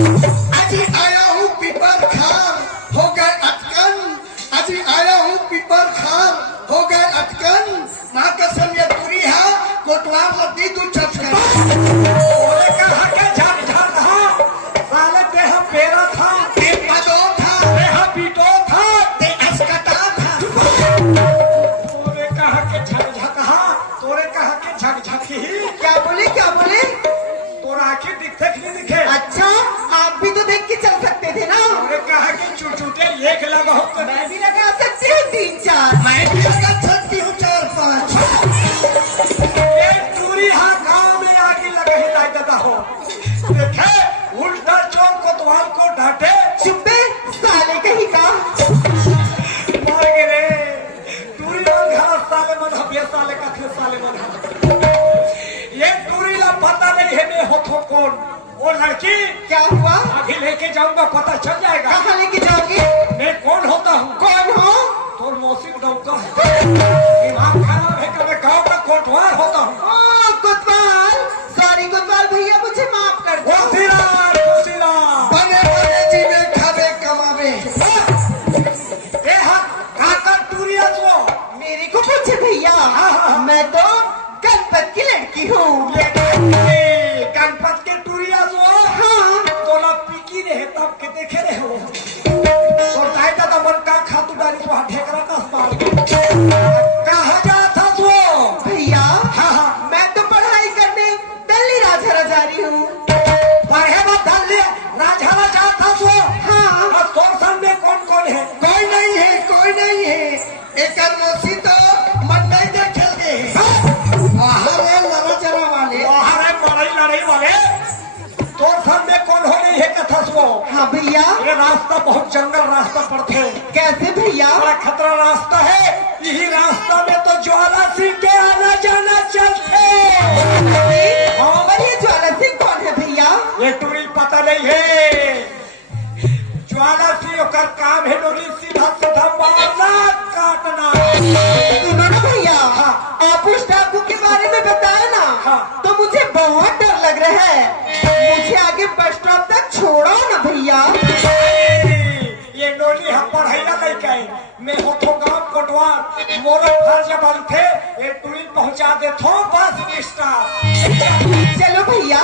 अजी आया हूँ पीपर खान, हो गए अटकन। अजी आया हूँ पीपर खान, हो गए अटकन। माँ कसम ये दूरी है, कोटवार लद्दी तू चचकन। बोले कहा के झक झक हा, साले देह पेरा था, ते पदो था, देह पीटो था, ते अस्कता था। तोरे कहा के झक झक हा, तोरे कहा के झक झक ही। क्या बोले क्या बोले? तोरा आंखें दिखते कि नहीं दिखे? अच्छा, आप भी तो देख के चल सकते थे ना। तोरे कहा के चुटचुटे एक लगा हो तो मैं भी लगा सकती हूँ 3-4। मैं भी लगा सकती हूँ 4-5। ये दूरी हा गांव में आगे लगे ही नहीं देता हो। देखे उल्टा चोर कोतवाल को डांटे, चुप्पे साले कहीं का। मर गए रे। दूरी मन घर साले मन हबिया साले का थे साले मन। ये दूरी ला पता नहीं है मैं हो तो कौन। वो लड़की क्या हुआ? अभी लेके जाऊंगा पता चल जाएगा कहाँ लेके जाओगे? मैं कौन होता हूँ। कौन हो? तोर मौसी डौका है, दिमाग खराब है कि मैं गाँव का कोटवार होता हूँ। ओ कोतवाल, सॉरी कोतवाल भैया, मुझे माफ कर दो। कोसीराम, कोसीराम। बने बने जीवे खावे कमावे। ए हाँ, काका टूरिया तो मेरे को पूछे भैया, मैं तो गणपत की लड़की हूँ। ये गणपत के टूरिया तो हाँ, तोला पीकी रहे तब के देखे रहे हो। और दाइता तो मन का खातू डाली तो ढेकरा का अस्पताल कहाँ जाता तू? भैया हाँ, मैं तो पढ़ाई करने दिल्ली राजा जा रही हूँ। पढ़े में दिल्ली राजहरा जाता तू? हाँ। और तोर संग में कौन कौन है? कोई नहीं है, कोई नहीं है। एक मौसी तो मंडई देखे गे। वहाँ रे लड़ा चरा वाले। बाहर है लड़ाई वाले। तोर संग में कौन हो नहीं है कथा सो? हाँ भैया। ये रास्ता बहुत जंगल रास्ता पड़ते। कैसे भैया? बड़ा खतरा रास्ता है। यही रास्ता में तो ज्वाला सिंह के आना जाना चलते। और ये ज्वाला सिंह कौन है भैया? ये टूरी पता नहीं है। ज्वाला सिंह का काम है डोरी सीधा सीधा मारना काटना। सुनो ना भैया, हाँ। आप उस डाकू के बारे में बताया ना, हाँ। तो मुझे बहुत डर लग रहा है। मुझे आगे बस स्टॉप तक छोड़ो ना भैया। ये नोली हम पढ़ाईला नहीं कहीं। मैं हो तो गाँव कोटवार मोर फर्ज बनते ये टूरी पहुंचा दे थो बस स्टॉप। चलो भैया।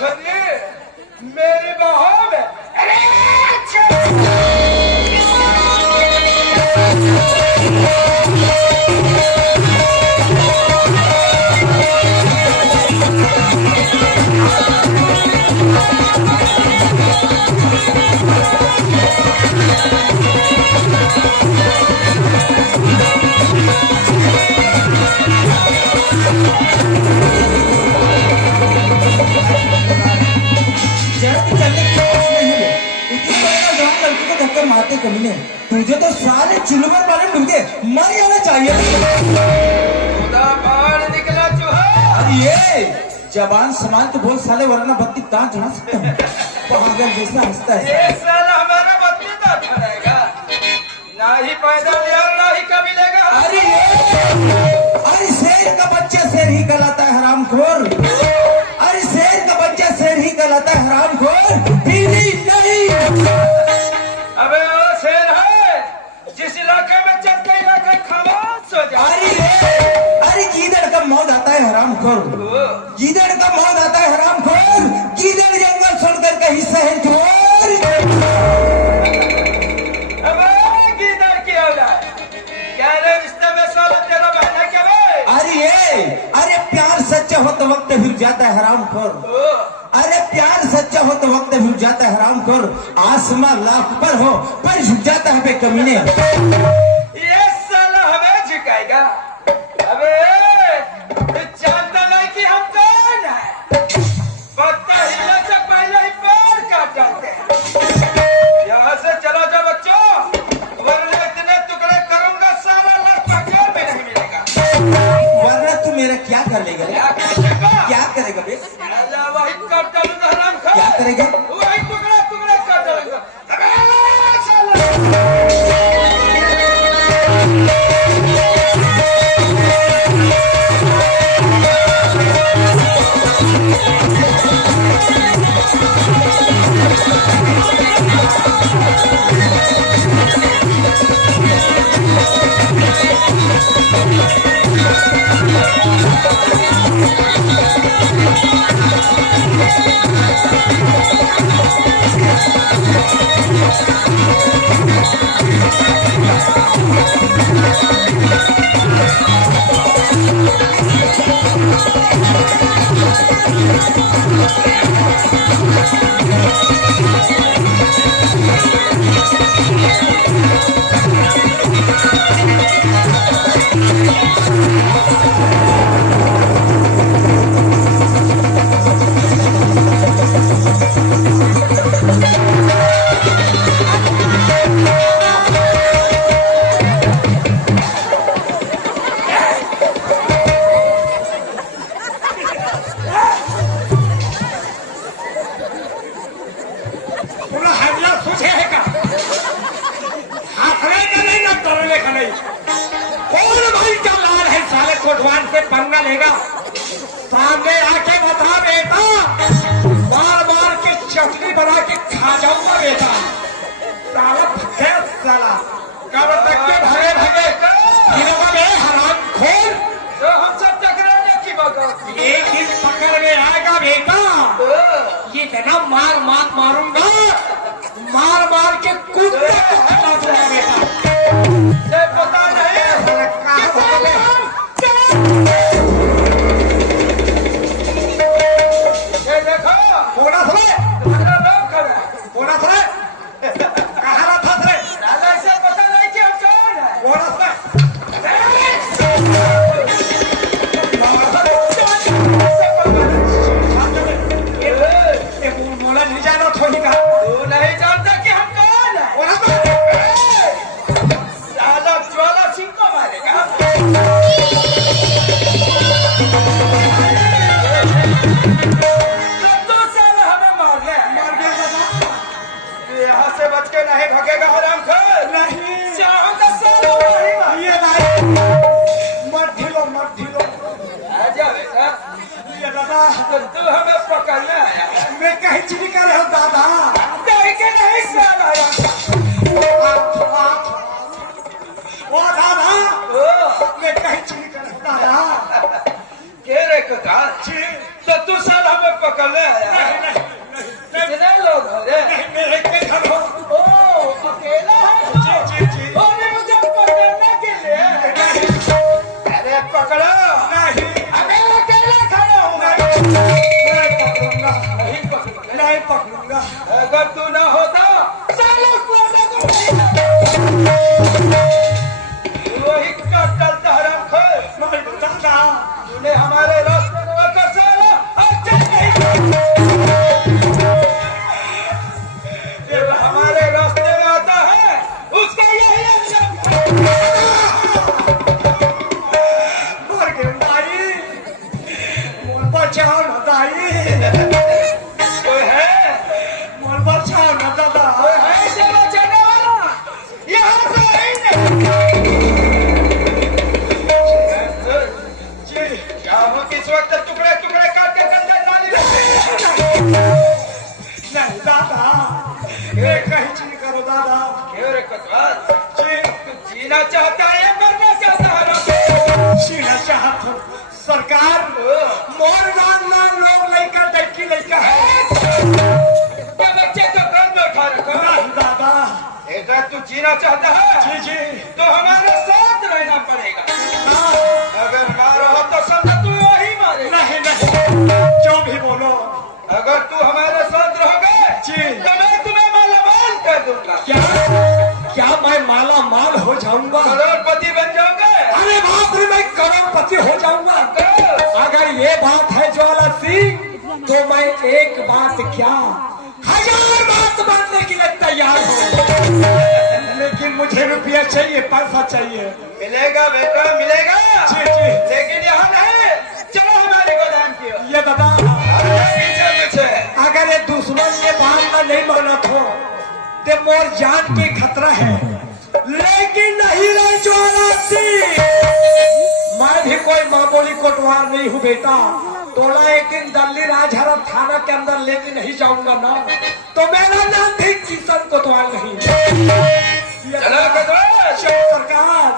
छोड़िए मेरी बहू में मारते कमीने तुझे तो साले चुलबन वाले ढूंढे मर जाना चाहिए। खुदा बाहर निकला चूहा। अरे ये जबान संभाल के बोल साले वरना बत्ती दांत चढ़ा सकता है। पागल जैसा हंसता है। ये साला हमारा बत्ती दांत चढ़ाएगा ना ही पैदा लिया ना ही कभी लेगा। अरे शेर का बच्चा शेर ही कहलाता है हरामखोर। अरे शेर का बच्चा शेर ही कहलाता है हरामखोर। बीवी नहीं अबे वो शेर है जिस इलाके में चलते इलाके खामोश हो जाए। अरे गीदड़ का मौत आता है हरामखोर। गीदड़ का मौत आता है हरामखोर। गीदड़ जंगल छोड़कर का हिस्सा है चोर। अबे गीदड़ की औलाद क्या रे रिश्ते में साला तेरा बहन है क्या बे? अरे प्यार सच्चा हो तो वक्त भूल जाता है हरामखोर। अरे प्यार सच्चा हो तो वक्त भूल जाता है हरामखोर। आसमां लाख पर हो पर झुक जाता है बेकमीने। ये साला हमें झुकाएगा। अबे जानता नहीं कि हम कौन है। पत्ता हिलने से पहले ही पैर काट डालते हैं। यहाँ से चला जाओ बच्चों वरना इतने टुकड़े करूंगा साला लाख भी नहीं मिलेगा। वरना तू मेरा क्या कर लेगा? क्या करेगा बे? वही काट डालूंगा हराम खा। क्या करेगा? वही टुकड़े टुकड़े काट डालूंगा। कोटवान से पंगा लेगा सामने आके बता बेटा बार बार की चटनी बना के खा जाऊंगा बेटा। साला भगे साला कब तक के भगे भगे गिरोगा बे हराम खोल। तो हम सब टकराने की बात एक ही पकड़ में आएगा बेटा। ये इतना मार मार मारूंगा मार मार के कुत्ते को खिला दूंगा बेटा। पता नहीं तू हमें पकड़ने आया है। मैं कहीं चली कर रहा हूँ दादा के नहीं ओ दादा मैं कहीं चली कर दादा के रे कका तो तू साल हमें पकड़ पकड़ने आया है? कितने लोग हो रे? मेरे के घर हो। ओ, अकेला है? जी। अरे मुझे पकड़ने के लिए? अरे पकड़ो। नहीं, अबे अकेला खड़ा हूँ मैं। नहीं पकड़ूंगा, नहीं पकड़ूंगा। नहीं पकड़ूंगा। अगर तू ना होता सालों लौंडे को वही कटल हराम खोर। नहीं दादा, तूने हमारे रास्ते में आकर साला अच्छा नहीं। जब हमारे रास्ते में आता है उसका यही अंजाम। मर गए दाई, मोर बचाओ ना दाई, कोई है? मोर बचाओ ना दादा। कोई है इसे बचाने वाला? यहाँ से ही नहीं। जी, क्या हो इस वक्त टुकड़े टुकड़े काट के गंगा नाली में? नहीं दादा, ये कहीं चीज करो दादा। क्यों रे कोतवाल? जी, तू जीना चाहता है या मरना चाहता है? सीना चाहत हो। सरकार, मोर नाम लोग लड़का लड़की लड़का है। क्या बच्चे को कान में उठा रखा? नहीं दादा। अगर तू जीना चाहता है जी, तो हमारे साथ रहना पड़ेगा। हाँ, अगर मारा हो तो समझ तू वही मारेगा। नहीं, जो भी बोलो। अगर तू हमारे साथ रहोगे जी। तो मैं तुम्हें मालामाल कर दूंगा। क्या मैं माला माल हो जाऊंगा? करोड़पति बन जाओगे। अरे बाप रे, मैं करोड़पति हो जाऊंगा। अगर ये बात है ज्वाला सिंह, तो मैं एक बात क्या 1000 बात मानने के लिए तैयार हूँ। लेकिन मुझे रुपया चाहिए, पैसा चाहिए। मिलेगा बेटा मिलेगा। जी। लेकिन यहाँ नहीं, चलो हमारे गोदाम की ओर। ये दादा, पीछे अगर ये दुश्मन के बात में नहीं मानत हो तो मोर जान के खतरा है। लेकिन नहीं रे ज्वाला सिंह, मैं भी कोई मामूली कोटवार नहीं हूँ बेटा। तोला एक दिन दिल्ली राजहरा थाना के अंदर लेके नहीं जाऊंगा ना, तो मेरा नाम भी किशन कोतवाल नहीं। चलो कोतवाल। सरकार।